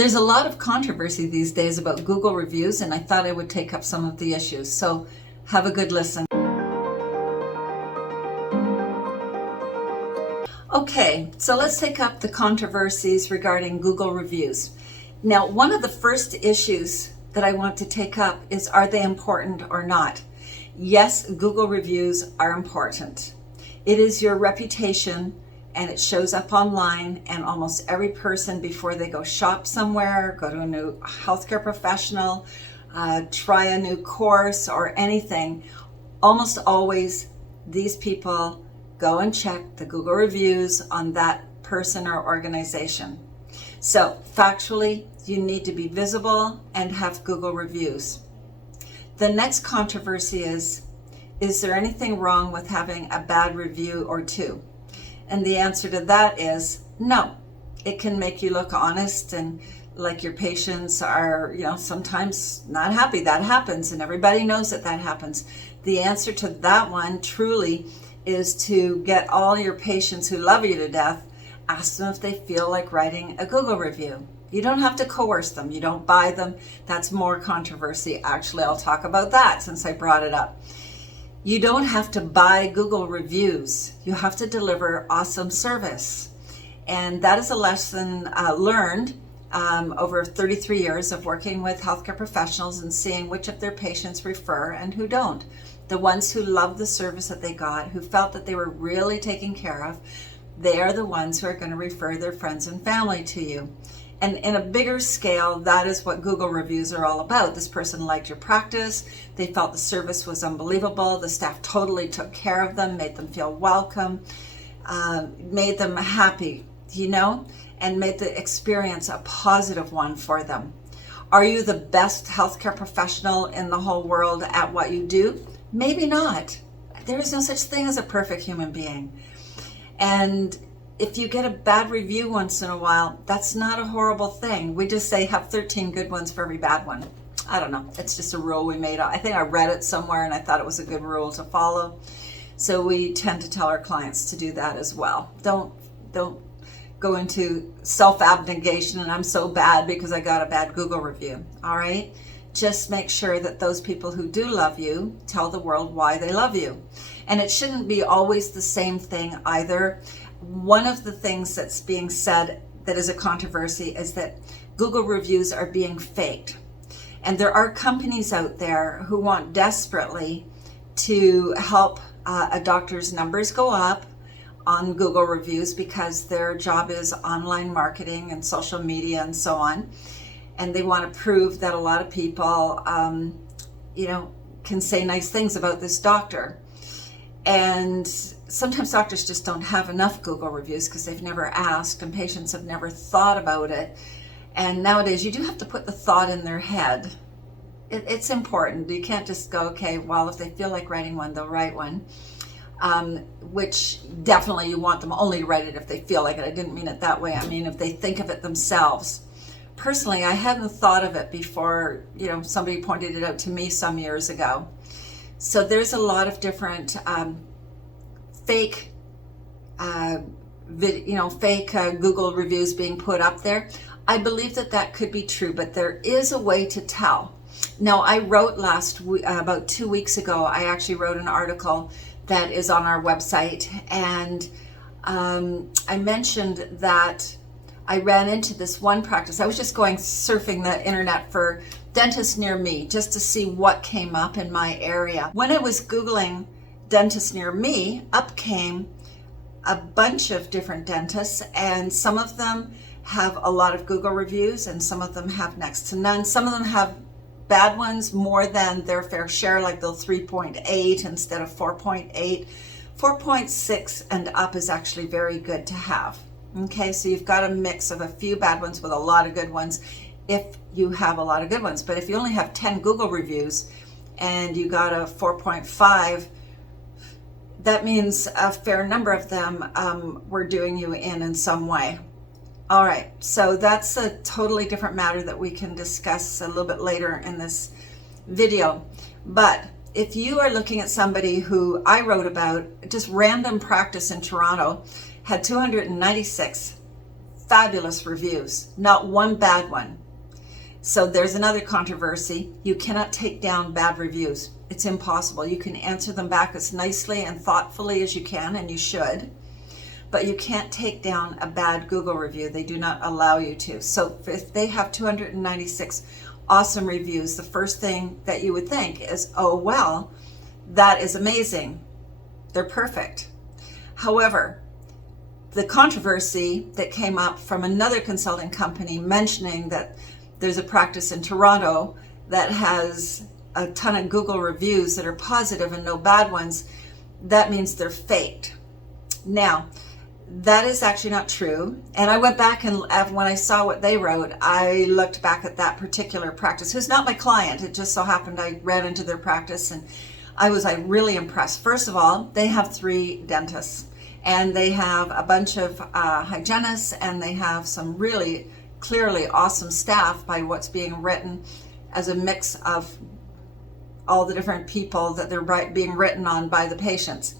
There's a lot of controversy these days about Google reviews, and I thought I would take up some of the issues. So have a good listen. Okay, so let's take up the controversies regarding Google reviews. Now, one of the first issues that I want to take up is, are they important or not? Yes, Google reviews are important. It is your reputation, and it shows up online, and almost every person, before they go shop somewhere, go to a new healthcare professional, try a new course or anything, almost always these people go and check the Google reviews on that person or organization. So factually, you need to be visible and have Google reviews. The next controversy is there anything wrong with having a bad review or two? And the answer to that is no. It can make you look honest and like your patients are, sometimes not happy. That happens, and everybody knows that happens. The answer to that one truly is to get all your patients who love you to death, ask them if they feel like writing a Google review. You don't have to coerce them. You don't buy them. That's more controversy. Actually, I'll talk about that since I brought it up. You don't have to buy Google reviews. You have to deliver awesome service. And that is a lesson learned over 33 years of working with healthcare professionals and seeing which of their patients refer and who don't. The ones who loved the service that they got, who felt that they were really taken care of, they are the ones who are going to refer their friends and family to you. And in a bigger scale, that is what Google reviews are all about. This person liked your practice. They felt the service was unbelievable. The staff totally took care of them, made them feel welcome, made them happy, and made the experience a positive one for them. Are you the best healthcare professional in the whole world at what you do? Maybe not. There is no such thing as a perfect human being. And if you get a bad review once in a while, that's not a horrible thing. We just say have 13 good ones for every bad one. I don't know. It's just a rule we made up. I think I read it somewhere and I thought it was a good rule to follow. So we tend to tell our clients to do that as well. Don't go into self-abnegation and I'm so bad because I got a bad Google review. All right? Just make sure that those people who do love you tell the world why they love you. And it shouldn't be always the same thing either. One of the things that's being said that is a controversy is that Google reviews are being faked. And there are companies out there who want desperately to help a doctor's numbers go up on Google reviews because their job is online marketing and social media and so on. And they want to prove that a lot of people, can say nice things about this doctor. And sometimes doctors just don't have enough Google reviews because they've never asked and patients have never thought about it. And nowadays you do have to put the thought in their head. It's important. You can't just go, okay, well, if they feel like writing one, they'll write one. Which definitely you want them only to write it if they feel like it. I didn't mean it that way. I mean, if they think of it themselves. Personally, I hadn't thought of it before, somebody pointed it out to me some years ago. So there's a lot of different fake Google reviews being put up there. I believe that could be true, but there is a way to tell. Now, I wrote about 2 weeks ago, I actually wrote an article that is on our website, and I mentioned that I ran into this one practice. I was just going surfing the internet for dentists near me just to see what came up in my area. When I was Googling dentists near me, up came a bunch of different dentists, and some of them have a lot of Google reviews and some of them have next to none. Some of them have bad ones, more than their fair share, like they'll 3.8 instead of 4.8. 4.6 and up is actually very good to have. Okay, so you've got a mix of a few bad ones with a lot of good ones if you have a lot of good ones. But if you only have 10 Google reviews and you got a 4.5, that means a fair number of them were doing you in some way. All right, so that's a totally different matter that we can discuss a little bit later in this video. But if you are looking at somebody who I wrote about, just random practice in Toronto, had 296 fabulous reviews, not one bad one. So there's another controversy. You cannot take down bad reviews. It's impossible. You can answer them back as nicely and thoughtfully as you can, and you should, but you can't take down a bad Google review. They do not allow you to. So if they have 296 awesome reviews, the first thing that you would think is, oh, well, that is amazing. They're perfect. However, the controversy that came up from another consulting company mentioning that there's a practice in Toronto that has a ton of Google reviews that are positive and no bad ones, that means they're faked. Now, that is actually not true. And I went back and when I saw what they wrote, I looked back at that particular practice, who's not my client. It just so happened I ran into their practice and I was really impressed. First of all, they have 3 dentists and they have a bunch of hygienists and they have some really clearly awesome staff by what's being written as a mix of all the different people that they're being written on by the patients.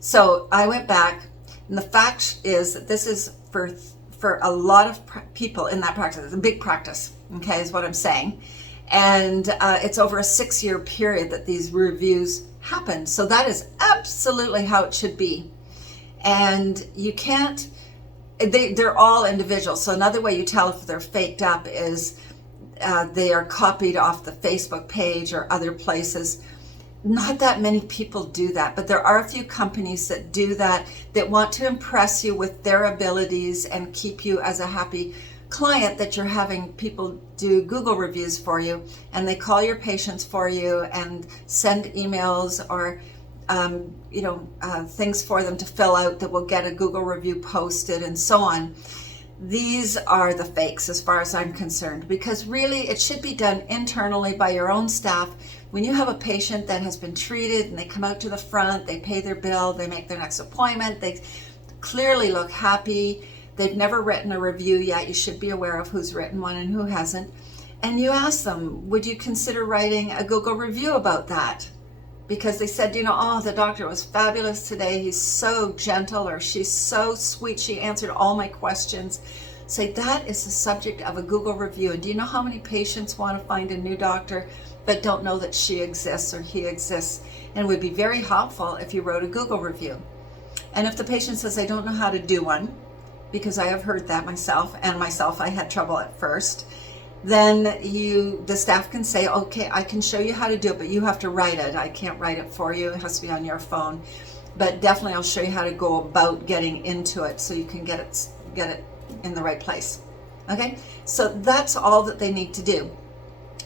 So I went back, and the fact is that this is for a lot of people in that practice. It's a big practice, okay, is what I'm saying. And it's over a 6-year period that these reviews happen. So that is absolutely how it should be. And you can't, they're all individual. So another way you tell if they're faked up is they are copied off the Facebook page or other places. Not that many people do that, but there are a few companies that do that, that want to impress you with their abilities and keep you as a happy client, that you're having people do Google reviews for you, and they call your patients for you and send emails or things for them to fill out that will get a Google review posted and so on. These are the fakes as far as I'm concerned, because really it should be done internally by your own staff. When you have a patient that has been treated and they come out to the front, they pay their bill, they make their next appointment, they clearly look happy, they've never written a review yet, you should be aware of who's written one and who hasn't, and you ask them, would you consider writing a Google review about that? Because they said, oh, the doctor was fabulous today, he's so gentle, or she's so sweet, she answered all my questions. Say, that is the subject of a Google review. And do you know how many patients want to find a new doctor but don't know that she exists or he exists? And it would be very helpful if you wrote a Google review. And if the patient says, I don't know how to do one, because I have heard that myself, I had trouble at first, then the staff can say, okay, I can show you how to do it, but you have to write it. I can't write it for you. It has to be on your phone. But definitely I'll show you how to go about getting into it so you can get it in the right place. Okay? So that's all that they need to do.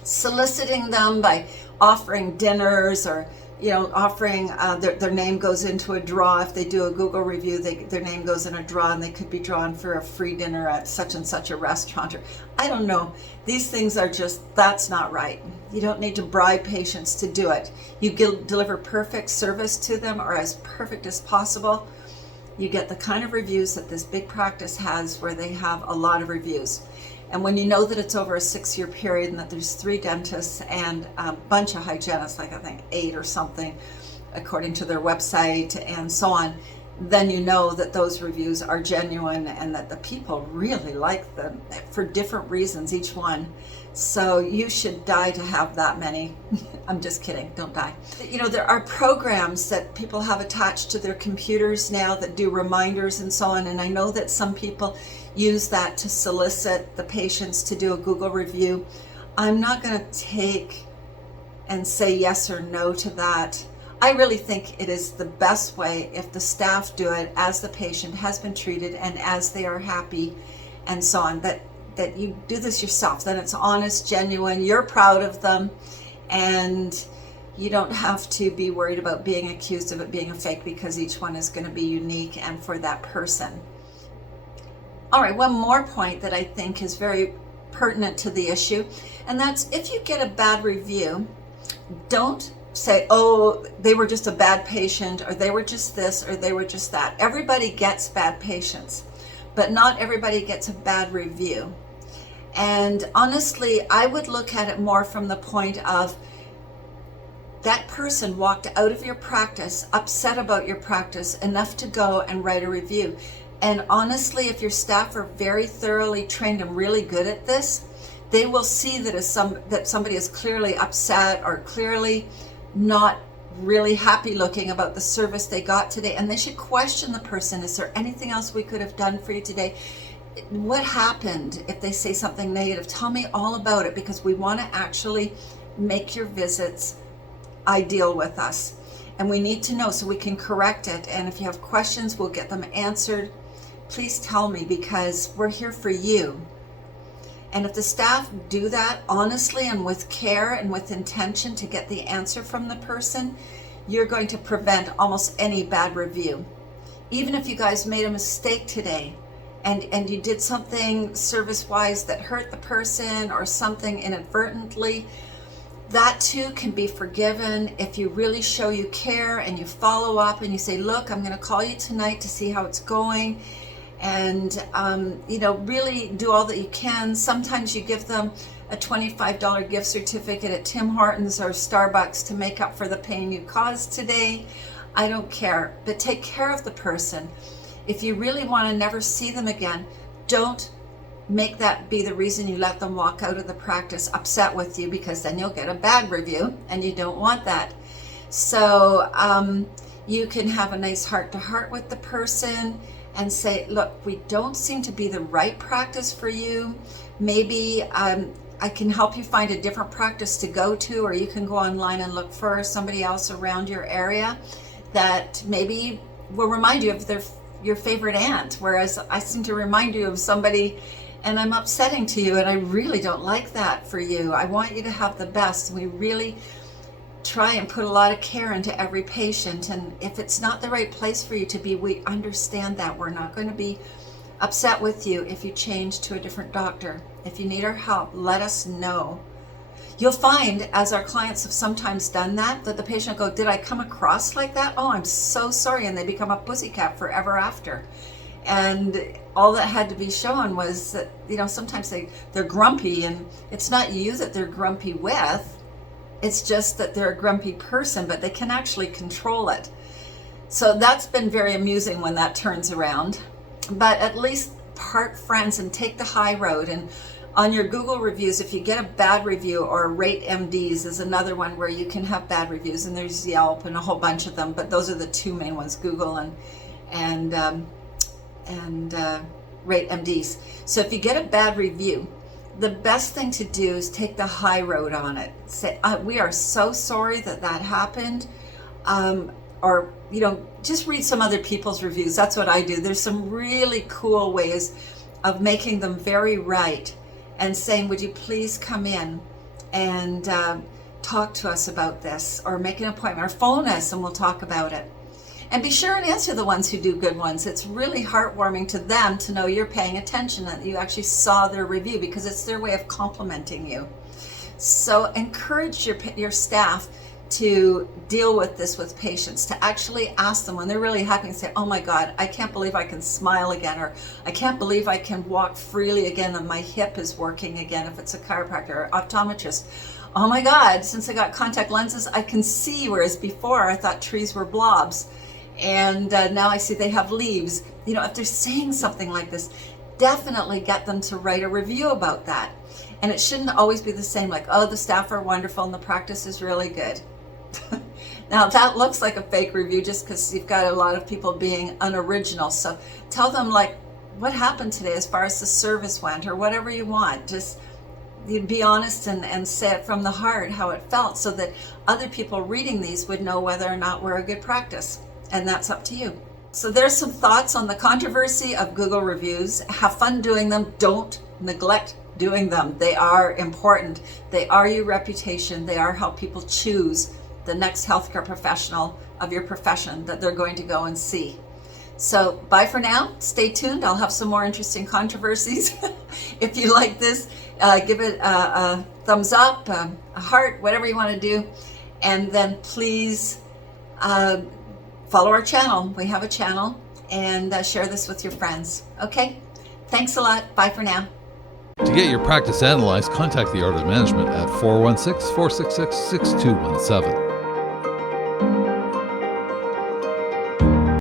Soliciting them by offering dinners or offering their name goes into a draw. If they do a Google review, their name goes in a draw, and they could be drawn for a free dinner at such and such a restaurant. Or I don't know. These things are that's not right. You don't need to bribe patients to do it. You deliver perfect service to them, or as perfect as possible. You get the kind of reviews that this big practice has, where they have a lot of reviews. And when you know that it's over a 6-year period and that there's 3 dentists and a bunch of hygienists, like I think 8 or something, according to their website and so on, then you know that those reviews are genuine and that the people really like them for different reasons, each one. So you should die to have that many. I'm just kidding, don't die. There are programs that people have attached to their computers now that do reminders and so on, and I know that some people use that to solicit the patients to do a Google review. I'm not going to take and say yes or no to that. I really think it is the best way if the staff do it as the patient has been treated and as they are happy and so on, that you do this yourself, that it's honest, genuine, you're proud of them, and you don't have to be worried about being accused of it being a fake, because each one is going to be unique and for that person. All right, one more point that I think is very pertinent to the issue, and that's if you get a bad review, don't say, oh, they were just a bad patient, or they were just this, or they were just that. Everybody gets bad patients, but not everybody gets a bad review. And honestly, I would look at it more from the point of that person walked out of your practice upset about your practice enough to go and write a review. And honestly, if your staff are very thoroughly trained and really good at this, they will see that that somebody is clearly upset or clearly not really happy looking about the service they got today, and they should question the person. Is there anything else we could have done for you today? What happened? If they say something negative, tell me all about it, because we want to actually make your visits ideal with us, and we need to know so we can correct it. And if you have questions, we'll get them answered. Please tell me, because we're here for you. And if the staff do that honestly and with care and with intention to get the answer from the person, you're going to prevent almost any bad review. Even if you guys made a mistake today and you did something service-wise that hurt the person or something inadvertently, that too can be forgiven if you really show you care and you follow up and you say, look, I'm going to call you tonight to see how it's going. And really do all that you can. Sometimes you give them a $25 gift certificate at Tim Hortons or Starbucks to make up for the pain you caused today. I don't care, but take care of the person. If you really want to never see them again, don't make that be the reason you let them walk out of the practice upset with you, because then you'll get a bad review and you don't want that. So you can have a nice heart-to-heart with the person and say, look, we don't seem to be the right practice for you. Maybe I can help you find a different practice to go to, or you can go online and look for somebody else around your area that maybe will remind you of your favorite aunt, whereas I seem to remind you of somebody and I'm upsetting to you, and I really don't like that for you. I want you to have the best. We really try and put a lot of care into every patient, and if it's not the right place for you to be, we understand that. We're not going to be upset with you if you change to a different doctor. If you need our help, let us know. You'll find, as our clients have sometimes done that the patient will go, did I come across like that? Oh, I'm so sorry. And they become a pussycat forever after. And all that had to be shown was that, sometimes they're grumpy, and it's not you that they're grumpy with. It's just that they're a grumpy person, but they can actually control it. So that's been very amusing when that turns around. But at least part friends and take the high road. And on your Google reviews, if you get a bad review, or Rate MDs is another one where you can have bad reviews, and there's Yelp and a whole bunch of them, but those are the two main ones, Google and Rate MDs. So if you get a bad review, the best thing to do is take the high road on it. Say, we are so sorry that happened. Or, just read some other people's reviews. That's what I do. There's some really cool ways of making them very right and saying, would you please come in and talk to us about this, or make an appointment, or phone us and we'll talk about it. And be sure and answer the ones who do good ones. It's really heartwarming to them to know you're paying attention, that you actually saw their review, because it's their way of complimenting you. So encourage your staff to deal with this with patients, to actually ask them when they're really happy and say, oh my God, I can't believe I can smile again, or I can't believe I can walk freely again and my hip is working again, if it's a chiropractor or optometrist. Oh my God, since I got contact lenses, I can see, whereas before I thought trees were blobs. And now I see they have leaves. If they're saying something like this, definitely get them to write a review about that. And it shouldn't always be the same, like, oh, the staff are wonderful and the practice is really good. Now that looks like a fake review just because you've got a lot of people being unoriginal. So tell them, like, what happened today as far as the service went, or whatever you want. Just be honest and say it from the heart how it felt, so that other people reading these would know whether or not we're a good practice. And that's up to you. So there's some thoughts on the controversy of Google reviews. Have fun doing them. Don't neglect doing them. They are important. They are your reputation. They are how people choose the next healthcare professional of your profession that they're going to go and see. So bye for now. Stay tuned. I'll have some more interesting controversies. If you like this, give it a thumbs up, a heart, whatever you want to do. And then please follow our channel. We have a channel, and share this with your friends. Okay? Thanks a lot. Bye for now. To get your practice analyzed, contact the Art of Management at 416-466-6217.